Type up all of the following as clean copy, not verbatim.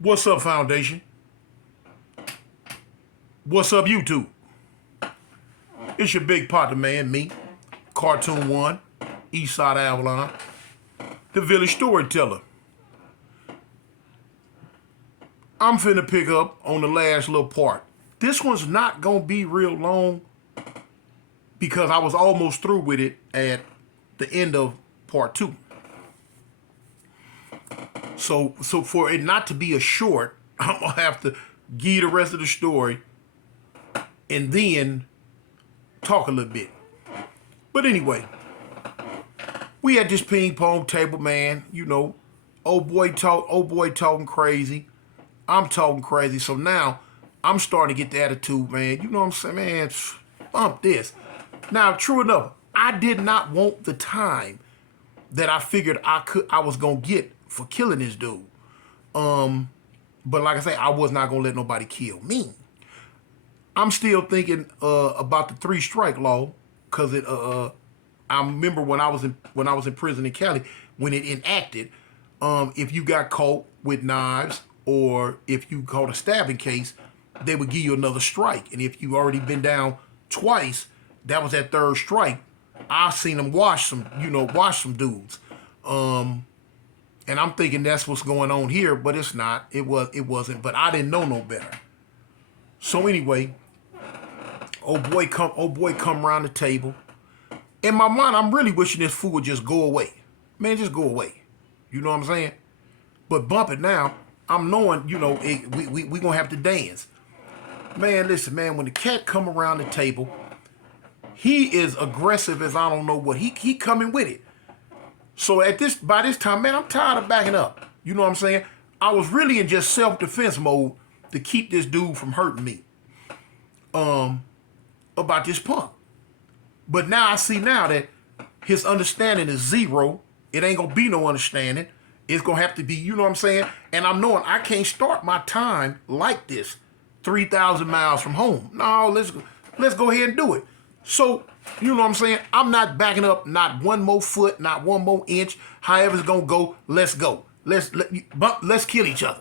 What's up, Foundation? What's up, YouTube? It's your big partner, man, me, Cartoon One, Eastside Avalon, the village storyteller. I'm finna pick up on the last little part. This one's not gonna be real long because I was almost through with it at the end of part two. So for it not to be a short, I'm gonna have to give you the rest of the story and then talk a little bit. But anyway, we had this ping pong table, man. You know, old boy talking crazy. I'm talking crazy. So now I'm starting to get the attitude, man. You know what I'm saying, man? Bump this. Now, true enough, I did not want the time that I figured I was gonna get for killing this dude. But like I say, I was not gonna let nobody kill me. I'm still thinking about the 3-strike law because it. I remember when I was in prison in Cali when it enacted. If you got caught with knives or if you caught a stabbing case, they would give you another strike. And if you already been down twice, that was that 3rd strike. I seen them wash some dudes. And I'm thinking that's what's going on here, but it's not. It wasn't. But I didn't know no better. So anyway, old boy come around the table. In my mind, I'm really wishing this fool would just go away. Man, just go away. You know what I'm saying? But bump it now. I'm knowing, we gonna have to dance. Man, listen, man, when the cat come around the table, he is aggressive as I don't know what. He coming with it. So by this time, man, I'm tired of backing up. You know what I'm saying? I was really in just self-defense mode to keep this dude from hurting me. About this punk. But now I see now that his understanding is zero. It ain't gonna be no understanding. It's gonna have to be, you know what I'm saying? And I'm knowing I can't start my time like this, 3,000 miles from home. No, let's go ahead and do it. So, you know what I'm saying? I'm not backing up, not one more foot, not one more inch. However it's gonna go, let's go. Let's kill each other.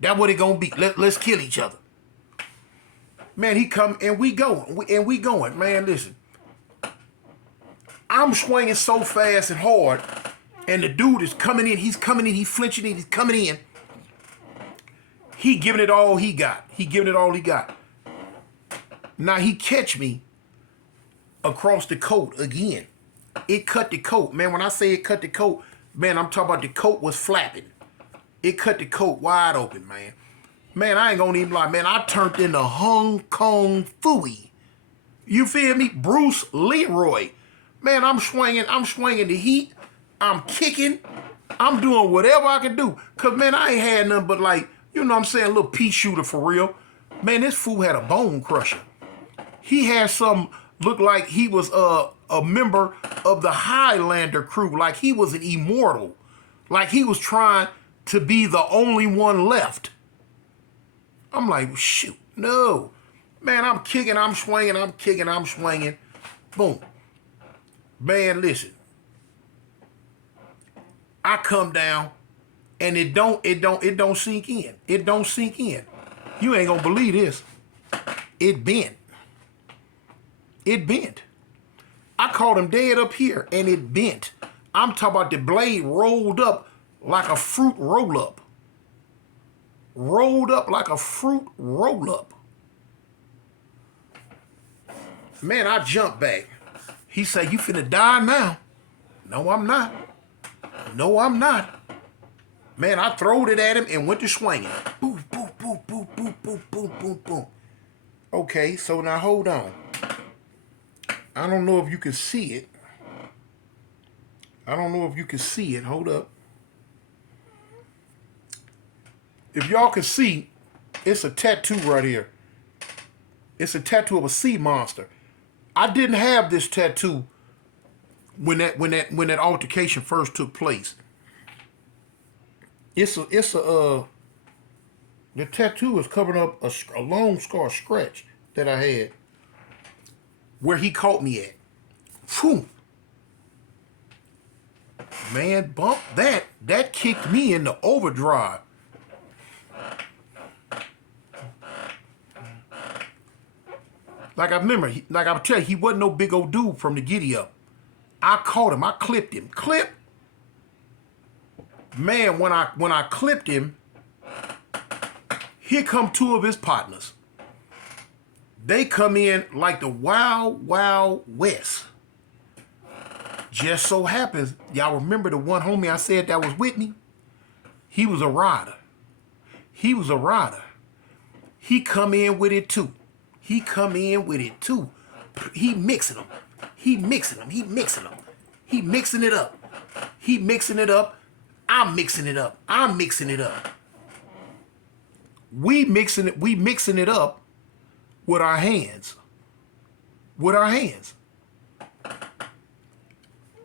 That's what it gonna be. Let's kill each other. Man, he come and we going. Man, listen. I'm swinging so fast and hard, and the dude is coming in. He's coming in. He's flinching in. He's coming in. He giving it all he got. Now he catch me across the coat again. It cut the coat. Man, when I say it cut the coat, man, I'm talking about the coat was flapping. It cut the coat wide open, man. Man, I ain't gonna even lie, man. I turned into Hong Kong Phooey. You feel me? Bruce Leroy. Man, I'm swinging the heat. I'm kicking. I'm doing whatever I can do. Because, man, I ain't had nothing but, like, you know what I'm saying, a little pea shooter for real. Man, this fool had a bone crusher. He had some, look like he was a member of the Highlander crew. Like he was an immortal. Like he was trying to be the only one left. I'm like, shoot, no. Man, I'm kicking, I'm swinging, I'm kicking, I'm swinging. Boom. Man, listen. I come down and it don't sink in. It don't sink in. You ain't gonna believe this. It bent. It bent. I caught him dead up here and it bent. I'm talking about the blade rolled up like a fruit roll-up. Rolled up like a fruit roll-up. Man, I jumped back. He said, you finna die now. No, I'm not. No, I'm not. Man, I throwed it at him and went to swinging. Boom, boom, boom, boom, boom, boom, boom, boom, boom. Okay, so now hold on. I don't know if you can see it. Hold up. If y'all can see, it's a tattoo right here. It's a tattoo of a sea monster. I didn't have this tattoo when that altercation first took place. The tattoo is covering up a long scar scratch that I had where he caught me at. Phew. Man, bump that. That kicked me into overdrive. Like I remember, like I tell you, he wasn't no big old dude from the giddy up. I caught him. I clipped him. Clip. Man, when I clipped him, here come two of his partners. They come in like the Wild Wild West. Just so happens, y'all remember the one homie I said that was with me? He was a rider. He was a rider. He come in with it too. He come in with it too. He mixing them. He mixing them. He mixing them. He mixing it up. He mixing it up. I'm mixing it up. I'm mixing it up. We mixing it up with our hands. With our hands.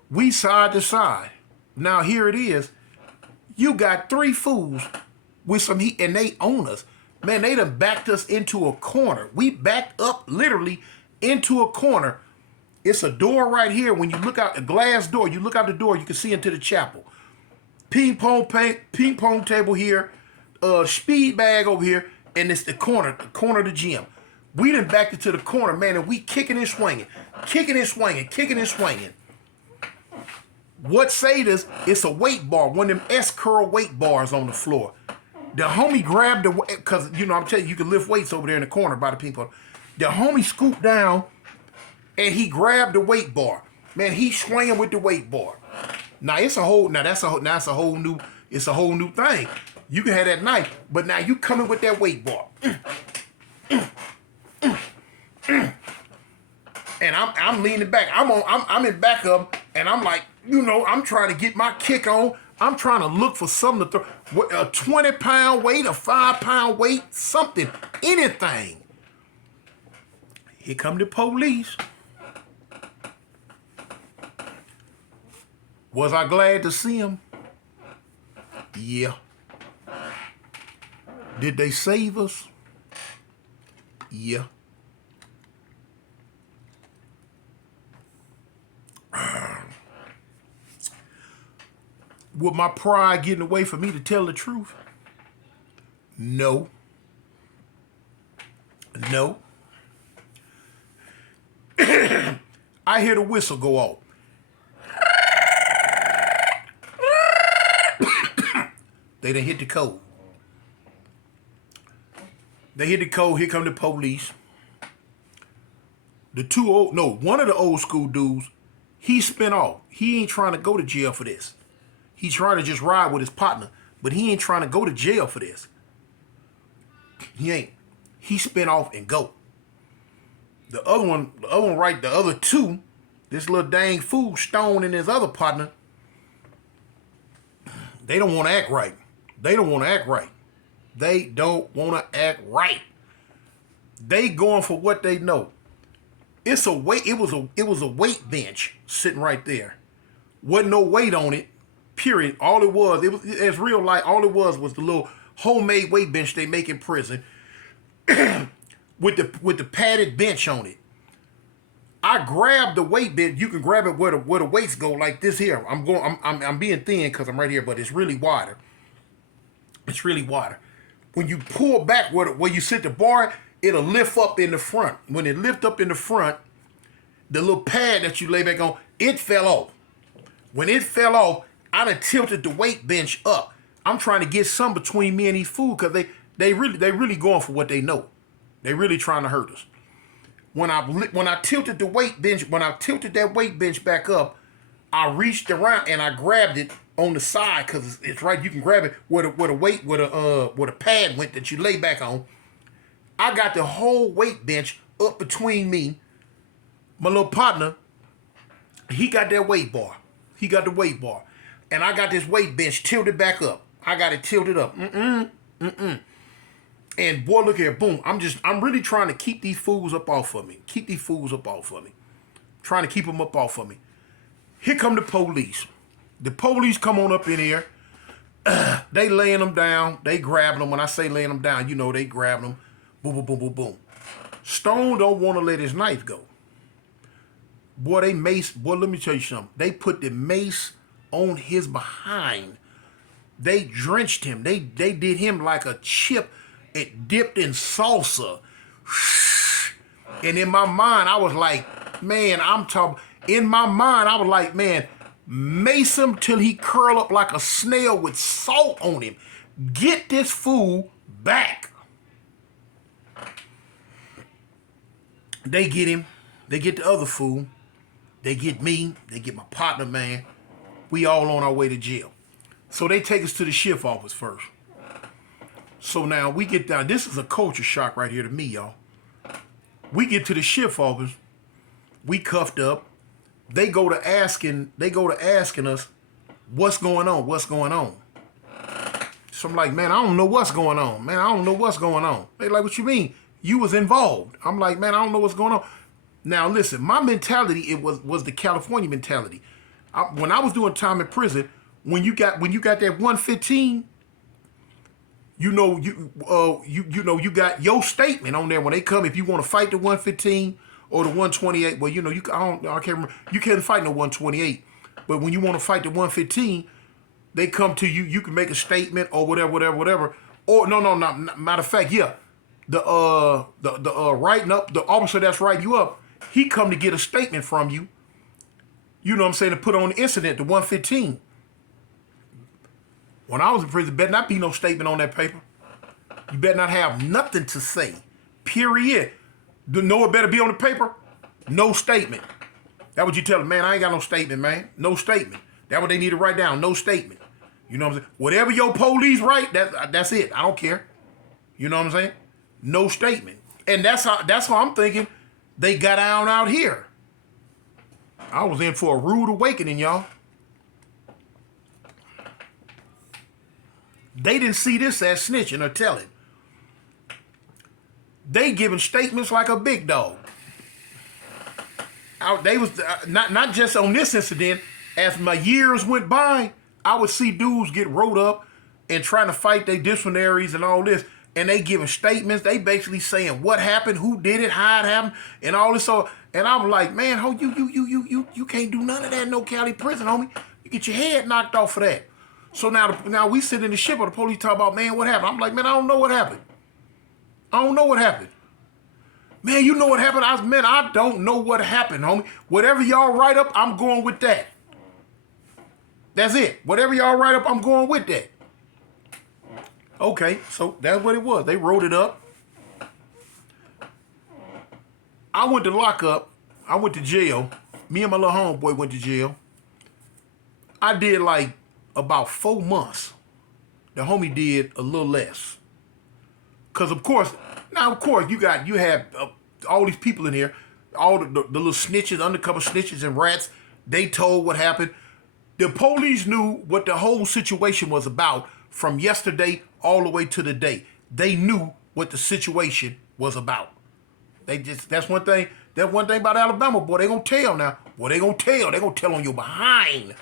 We side to side. Now here it is. You got three fools with some heat and they own us. Man, they done backed us into a corner. We backed up literally into a corner. It's a door right here. When you look out, a glass door, you look out the door, you can see into the chapel. Ping pong table here, speed bag over here, and it's the corner of the gym. We done backed it to the corner, man, and we kicking and swinging, kicking and swinging, kicking and swinging. What saved us, it's a weight bar, one of them S-curl weight bars on the floor. The homie grabbed the, because, you know, I'm telling you, you can lift weights over there in the corner by the ping pong. The homie scooped down, and he grabbed the weight bar. Man, he swinging with the weight bar. Now it's a whole, it's a whole new thing. You can have that knife, but now you coming with that weight bar. And I'm leaning back. I'm in back of him, and I'm like, you know, I'm trying to get my kick on. I'm trying to look for something to throw. A 20-pound weight, a 5-pound weight, something, anything. Here come the police. Was I glad to see him? Yeah. Did they save us? Yeah. Would my pride get in the way for me to tell the truth? No. No. I hear the whistle go off. They done hit the code. They hit the code. Here come the police. One of the old school dudes, he spin off. He ain't trying to go to jail for this. He's trying to just ride with his partner, but he ain't trying to go to jail for this. He ain't. He spin off and go. The other two, this little dang fool Stone and his other partner, they don't want to act right. They don't want to act right. They don't want to act right. They going for what they know. It's a weight. It was a weight bench sitting right there. Wasn't no weight on it. Period. All it was it's real life. All it was the little homemade weight bench they make in prison with the padded bench on it. I grabbed the weight bench. You can grab it where the weights go, like this here. I'm being thin because I'm right here, but it's really wider. It's really wider. When you pull back where you sit the bar, it'll lift up in the front. When it lift up in the front, the little pad that you lay back on, it fell off. When it fell off, I done tilted the weight bench up. I'm trying to get some between me and these fools because they really going for what they know. They really trying to hurt us. When I tilted the weight bench, when I tilted that weight bench back up, I reached around and I grabbed it on the side because it's right. You can grab it where the pad went that you lay back on. I got the whole weight bench up between me. My little partner, he got that weight bar. He got the weight bar. And I got this weight bench tilted back up. I got it tilted up. And boy, look here, boom. I'm really trying to keep these fools up off of me. Keep these fools up off of me. Trying to keep them up off of me. Here come the police. The police come on up in here. They laying them down. They grabbing them. When I say laying them down, you know they grabbing them. Boom, boom, boom, boom, boom. Stone don't want to let his knife go. Boy, let me tell you something. They put the mace on his behind. They drenched him. They did him like a chip. It dipped in salsa. And in my mind, I was like, man, in my mind, I was like, man, mace him till he curl up like a snail with salt on him. Get this fool back. They get him. They get the other fool. They get me. They get my partner, man. We all on our way to jail. So they take us to the shift office first. So now we get down. This is a culture shock right here to me, y'all. We get to the shift office. We cuffed up. They go to asking us, what's going on? What's going on? So I'm like, man, I don't know what's going on. Man, I don't know what's going on. They like, what you mean? You was involved. I'm like, man, I don't know what's going on. Now listen, my mentality was the California mentality. When I was doing time in prison, when you got that 115, you got your statement on there when they come. If you want to fight the 115 or the 128, well, I can't remember. You can't fight no 128, but when you want to fight the 115, they come to you. You can make a statement or whatever. Or no. Matter of fact, yeah, the writing up, the officer that's writing you up, he come to get a statement from you. You know what I'm saying, to put on the incident, the 115. When I was in prison, better not be no statement on that paper. You better not have nothing to say. Period. Know it better be on the paper? No statement. That's what you tell them, man, I ain't got no statement, man. No statement. That's what they need to write down, no statement. You know what I'm saying? Whatever your police write, that's it. I don't care. You know what I'm saying? No statement. And that's how I'm thinking they got out here. I was in for a rude awakening, y'all. They didn't see this as snitching or telling. They giving statements like a big dog. They was not just on this incident. As my years went by, I would see dudes get rolled up and trying to fight their disciplinaries and all this, and they giving statements. They basically saying what happened, who did it, how it happened, and all this. So, and I'm like, man, you can't do none of that in no Cali prison, homie. You get your head knocked off for that. So now we sit in the ship, or the police talk about, man, what happened? I'm like, man, I don't know what happened. I don't know what happened. Man, you know what happened? I don't know what happened, homie. Whatever y'all write up, I'm going with that. That's it. Whatever y'all write up, I'm going with that. Okay, so that's what it was. They wrote it up. I went to lock up. I went to jail. Me and my little homeboy went to jail. I did like about 4 months. The homie did a little less. Cause of course you have all these people in here, all the little snitches, undercover snitches and rats. They told what happened. The police knew what the whole situation was about from yesterday all the way to the day. They knew what the situation was about. That's one thing. That's one thing about Alabama, boy. They gonna tell now. Boy, they gonna tell. They gonna tell on your behind.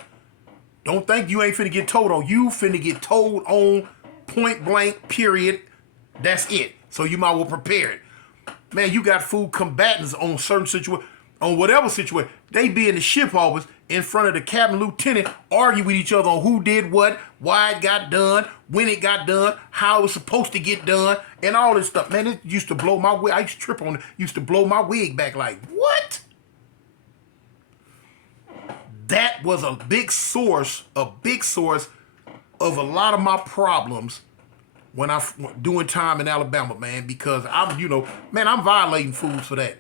Don't think you ain't finna get told on. You finna get told on, point blank, period. That's it. So you might well prepare it. Man, you got full combatants on certain situation, on whatever situation. They be in the ship office in front of the captain lieutenant, argue with each other on who did what, why it got done, when it got done, how it was supposed to get done, and all this stuff. Man, it used to blow my wig. I used to trip on it. Used to blow my wig back like, what? That was a big source of a lot of my problems when I'm doing time in Alabama, man, because I'm violating fools for that.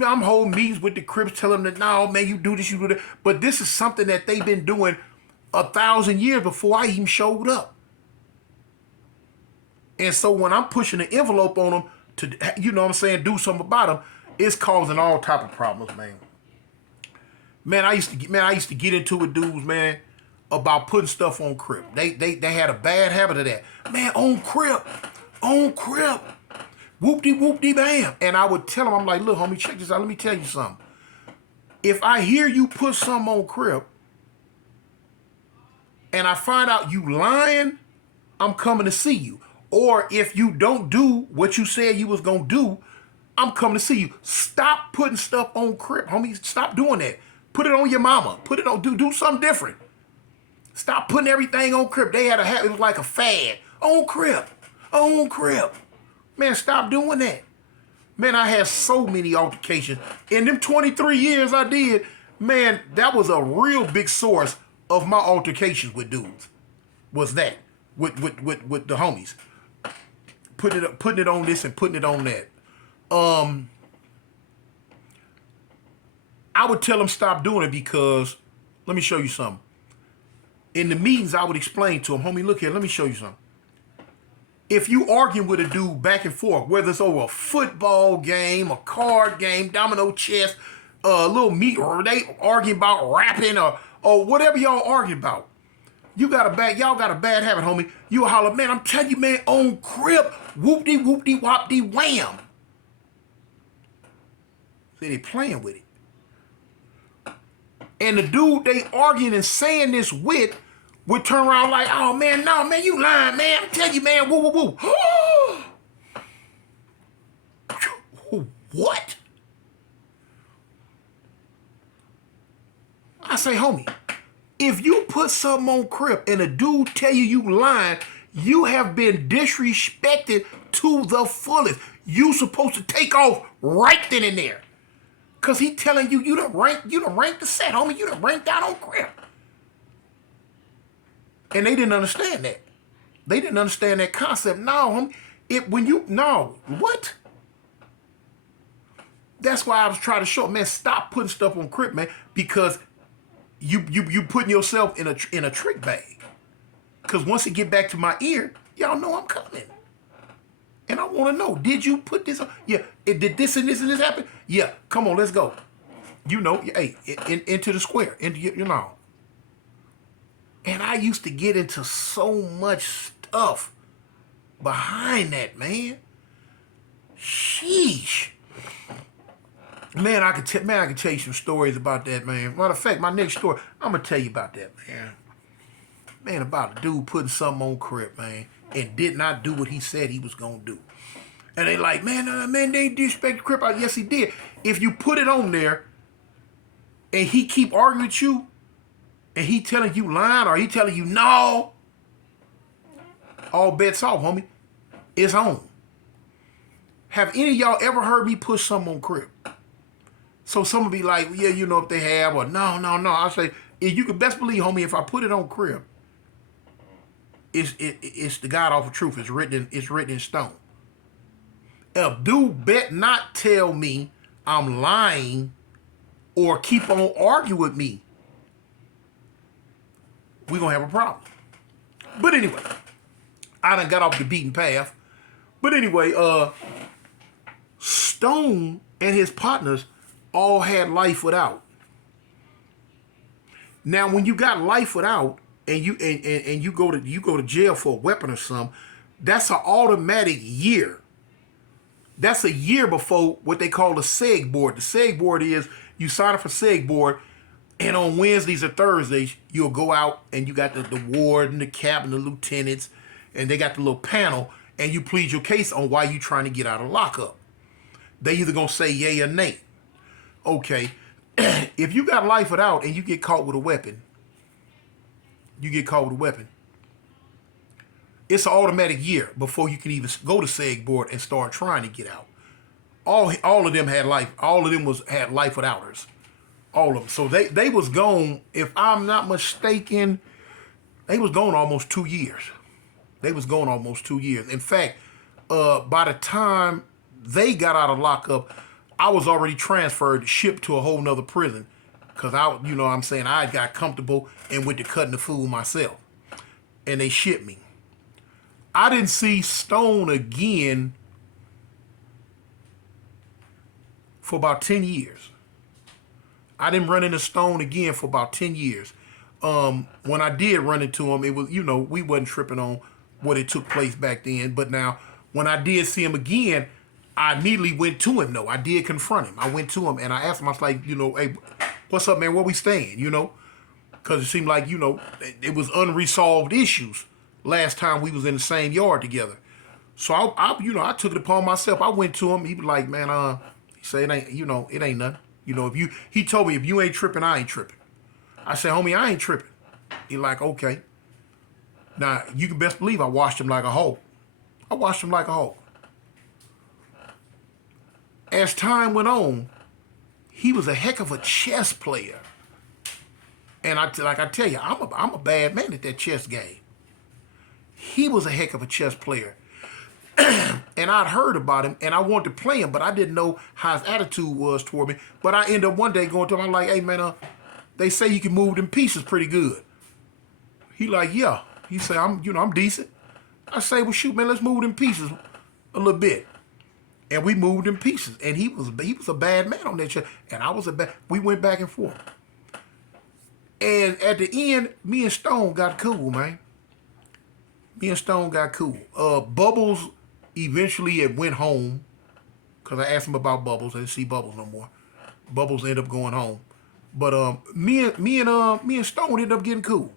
I'm holding meetings with the Crips telling them that, no, man, you do this, you do that. But this is something that they've been doing 1,000 years before I even showed up. And so when I'm pushing the envelope on them to, do something about them, it's causing all type of problems, man. Man, I used to get into it, dudes, man, about putting stuff on Crip. They had a bad habit of that. Man, on Crip. Whoop-de bam. And I would tell them, I'm like, look, homie, check this out. Let me tell you something. If I hear you put something on Crip and I find out you lying, I'm coming to see you. Or if you don't do what you said you was going to do, I'm coming to see you. Stop putting stuff on Crip, homie. Stop doing that. Put it on your mama. Put it on, do something different. Stop putting everything on Crip. They had it was like a fad. On Crip. Man, stop doing that. Man, I had so many altercations. In them 23 years I did, man, that was a real big source of my altercations with dudes. Was that with the homies. Putting it on this and putting it on that. I would tell them stop doing it because, let me show you something. In the meetings, I would explain to them, homie, look here, let me show you something. If you arguing with a dude back and forth, whether it's over a football game, a card game, domino chess, a little meat, or they arguing about rapping or whatever y'all arguing about, y'all got a bad habit, homie. You holler, man, I'm telling you, man, on crib, whoop-dee, wham. See, they playing with it. And the dude they arguing and saying this with would turn around like, oh, man, no, man, you lying, man. I'm telling you, man, woo. What? I say, homie, if you put something on crib and a dude tell you lying, you have been disrespected to the fullest. You supposed to take off right then and there. Cause he telling you done ranked the set, homie. You done ranked out on crib. And they didn't understand that. They didn't understand that concept. No, homie. What? That's why I was trying to show, man, stop putting stuff on crib, man, because you putting yourself in a trick bag. Cause once it get back to my ear, y'all know I'm coming. And I want to know, did you put this on? Yeah, did this and this and this happen? Yeah, come on, let's go. You know, hey, into the square, into you know. And I used to get into so much stuff behind that, man. Sheesh. Man, I could tell you some stories about that, man. Matter of fact, my next story, I'm gonna tell you about that, man. Man, about a dude putting something on crib, man, and did not do what he said he was gonna do. And they like, man, they disrespect the crib. Yes, he did. If you put it on there, and he keep arguing with you, and he telling you lying, or he telling you no, all bets off, homie. It's on. Have any of y'all ever heard me push something on crib? So someone be like, yeah, you know if they have, or no. I say, you can best believe, homie, if I put it on crib, it's the God awful truth. It's written in stone. If dude bet not tell me I'm lying or keep on arguing with me, we're gonna have a problem. But anyway, I done got off the beaten path. But anyway, Stone and his partners all had life without. Now, when you got life without and you go to jail for a weapon or something, that's an automatic year. That's a year before what they call the SEG board. The SEG board is you sign up for SEG board, and on Wednesdays or Thursdays, you'll go out and you got the warden, the captain, the lieutenants, and they got the little panel, and you plead your case on why you trying to get out of lockup. They either gonna say yay or nay. Okay, if you got life without and you get caught with a weapon, it's an automatic year before you can even go to SEG board and start trying to get out. All of them had life. All of them had life withouters. All of them. So they was gone. If I'm not mistaken, they was gone almost 2 years. In fact, by the time they got out of lockup, I was already transferred, shipped to a whole nother prison, because I got comfortable and went to cutting the food myself, and they shipped me. I didn't see Stone again for about 10 years. I didn't run into Stone again for about 10 years. When I did run into him, it was, we wasn't tripping on what had took place back then. But now, when I did see him again, I immediately went to him, though. I did confront him. I went to him and I asked him, I was like, hey, what's up, man? Where we staying, Because it seemed like, it was unresolved issues last time we was in the same yard together. So I took it upon myself. I went to him. He was like, man, he said, it ain't nothing. He told me, if you ain't tripping, I ain't tripping. I said, homie, I ain't tripping. He like, okay. Now, you can best believe I washed him like a hoe. As time went on, he was a heck of a chess player. And like I tell you, I'm a bad man at that chess game. He was a heck of a chess player. And I'd heard about him, and I wanted to play him, but I didn't know how his attitude was toward me. But I ended up one day going to him, I'm like, hey, man, they say you can move them pieces pretty good. He like, yeah. He said, I'm decent. I say, well, shoot, man, let's move them pieces a little bit. And we moved them pieces. And he was a bad man on that chess. And I was a bad, we went back and forth. And at the end, me and Stone got cool, man. Me and Stone got cool. Bubbles eventually went home because I asked him about Bubbles. I didn't see Bubbles no more. Bubbles ended up going home. But me and Stone ended up getting cool.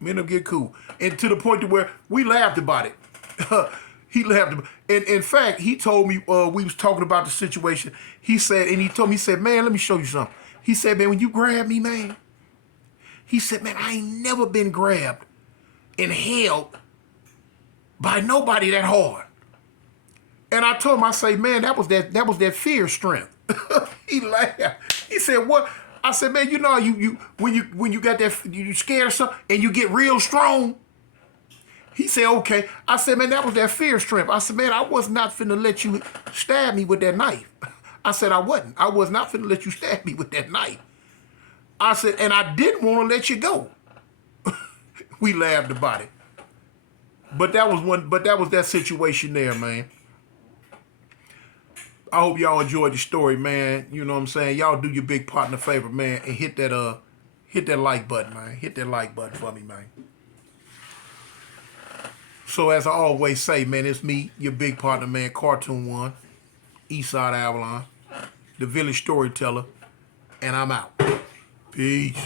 We ended up getting cool, and to the point to where we laughed about it. He laughed about it. And in fact, he told me we was talking about the situation. He said, man, let me show you something. He said, man, when you grab me, man. He said, man, I ain't never been grabbed and held by nobody that hard. And I told him, I say, man, that was that fear strength. He laughed. He said, what? I said, man, you know, when you got that, you scared of something and you get real strong. He said, okay. I said, man, that was that fear strength. I said, man, I was not finna let you stab me with that knife. I said, I wasn't. I was not finna let you stab me with that knife. I said, and I didn't want to let you go. We laughed about it. But that was that situation there, man. I hope y'all enjoyed the story, man. You know what I'm saying? Y'all do your big partner a favor, man, and hit that like button, man. Hit that like button for me, man. So as I always say, man, it's me, your big partner, man, Cartoon One, Eastside Avalon, the Village Storyteller, and I'm out. Peace.